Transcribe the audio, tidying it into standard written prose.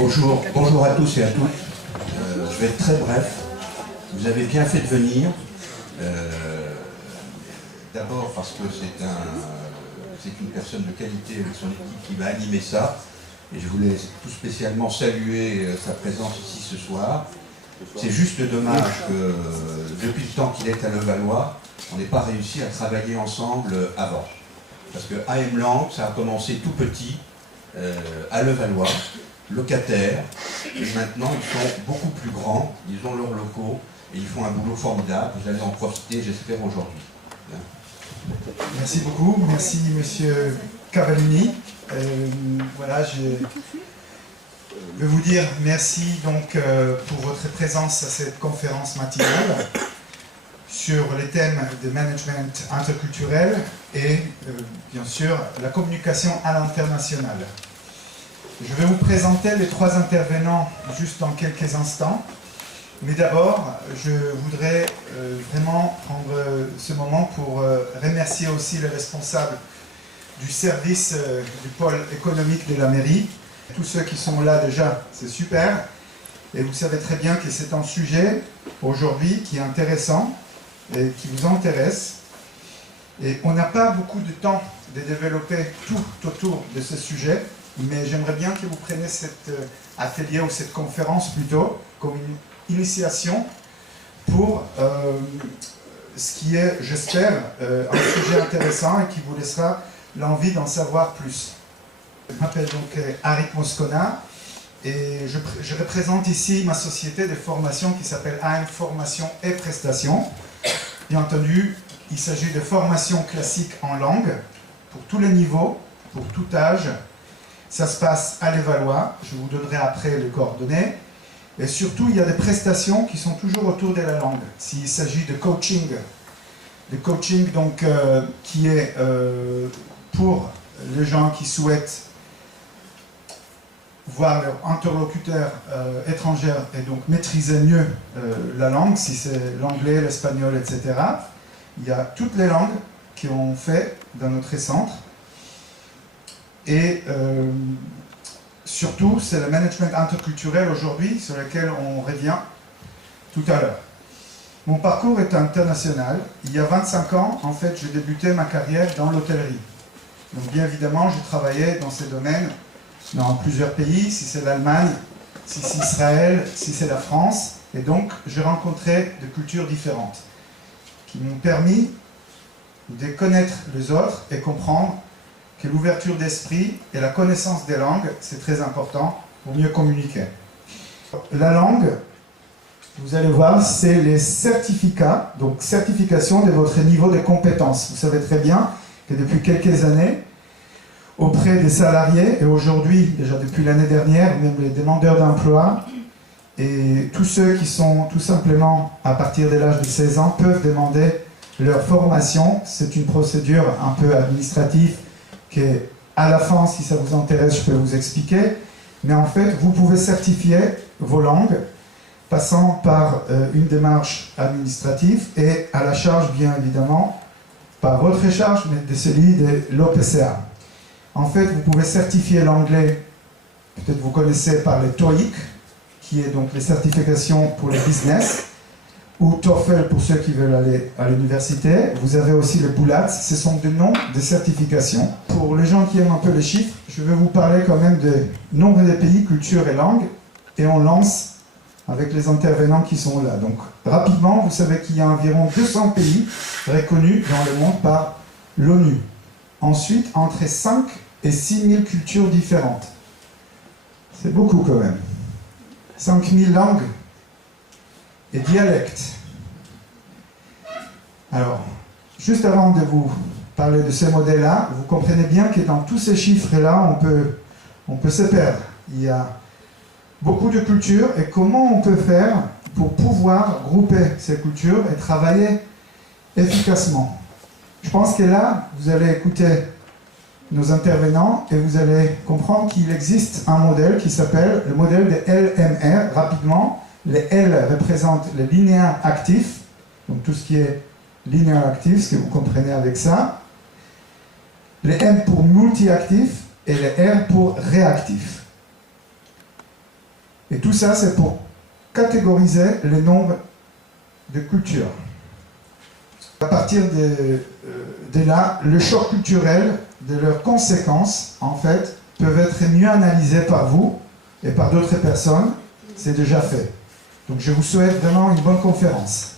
Bonjour à tous et à toutes. Je vais être très bref. Vous avez bien fait de venir. D'abord parce que c'est une personne de qualité avec son équipe qui va animer ça. Et je voulais tout spécialement saluer sa présence ici ce soir. C'est juste dommage que depuis le temps qu'il est à Levallois, on n'ait pas réussi à travailler ensemble avant. Parce que AM Lang, ça a commencé tout petit, à Levallois, locataires, et maintenant ils sont beaucoup plus grands, ils ont leurs locaux, et ils font un boulot formidable. Vous allez en profiter, j'espère, aujourd'hui. Merci beaucoup, merci Monsieur Cavallini. Voilà, je vais vous dire merci donc pour votre présence à cette conférence matinale sur les thèmes de management interculturel et bien sûr la communication à l'international. Je vais vous présenter les trois intervenants juste dans quelques instants, mais d'abord je voudrais vraiment prendre ce moment pour remercier aussi les responsables du service du pôle économique de la mairie. Tous ceux qui sont là déjà, c'est super. Et vous savez très bien que c'est un sujet aujourd'hui qui est intéressant et qui vous intéresse. Et on n'a pas beaucoup de temps de développer tout autour de ce sujet, mais j'aimerais bien que vous preniez cet atelier ou cette conférence plutôt comme une initiation pour ce qui est, j'espère, un sujet intéressant et qui vous laissera l'envie d'en savoir plus. Je m'appelle donc Arik Moscona et je représente ici ma société de formation qui s'appelle AM Formation et Prestations. Bien entendu, il s'agit de formation classique en langue pour tous les niveaux, pour tout âge. Ça se passe à Levallois, je vous donnerai après les coordonnées. Et surtout, il y a des prestations qui sont toujours autour de la langue. S'il s'agit de coaching donc, qui est pour les gens qui souhaitent voir leur interlocuteur étranger et donc maîtriser mieux la langue, si c'est l'anglais, l'espagnol, etc. Il y a toutes les langues qui ont fait dans notre centre. Et surtout, c'est le management interculturel aujourd'hui sur lequel on revient tout à l'heure. Mon parcours est international. Il y a 25 ans, en fait, j'ai débuté ma carrière dans l'hôtellerie. Donc bien évidemment, j'ai travaillé dans ces domaines dans plusieurs pays, si c'est l'Allemagne, si c'est Israël, si c'est la France. Et donc, j'ai rencontré des cultures différentes qui m'ont permis de connaître les autres et comprendre que l'ouverture d'esprit et la connaissance des langues, c'est très important pour mieux communiquer. La langue, vous allez voir, c'est les certificats, donc certification de votre niveau de compétence. Vous savez très bien que depuis quelques années, auprès des salariés, et aujourd'hui, déjà depuis l'année dernière, même les demandeurs d'emploi, et tous ceux qui sont tout simplement à partir de l'âge de 16 ans, peuvent demander leur formation. C'est une procédure un peu administrative qui est à la fin, si ça vous intéresse, je peux vous expliquer. Mais en fait, vous pouvez certifier vos langues passant par une démarche administrative et à la charge, bien évidemment, pas votre charge, mais de celui de l'OPCA. En fait, vous pouvez certifier l'anglais, peut-être vous connaissez par les TOEIC, qui est donc les certifications pour les business, ou TOEFL pour ceux qui veulent aller à l'université. Vous avez aussi le BULAT, ce sont des noms de certifications. Pour les gens qui aiment un peu les chiffres, je vais vous parler quand même de nombre de pays, culture et langue, et on lance avec les intervenants qui sont là. Donc rapidement, vous savez qu'il y a environ 200 pays reconnus dans le monde par l'ONU. Ensuite, entre 5 et 6 000 cultures différentes. C'est beaucoup quand même. 5 000 langues et dialectes. Alors, juste avant de vous parler de ces modèles-là, vous comprenez bien que dans tous ces chiffres-là, on peut se perdre. Il y a beaucoup de cultures et comment on peut faire pour pouvoir grouper ces cultures et travailler efficacement. Je pense que là, vous allez écouter nos intervenants et vous allez comprendre qu'il existe un modèle qui s'appelle le modèle de LMR. Rapidement, les L représentent les linéaires actifs, donc tout ce qui est linéaire actif, ce que vous comprenez avec ça. Les M pour multi-actif et les R pour réactif. Et tout ça, c'est pour catégoriser les nombres de cultures. À partir de là, le choc culturel, de leurs conséquences, en fait, peuvent être mieux analysés par vous et par d'autres personnes. C'est déjà fait. Donc je vous souhaite vraiment une bonne conférence.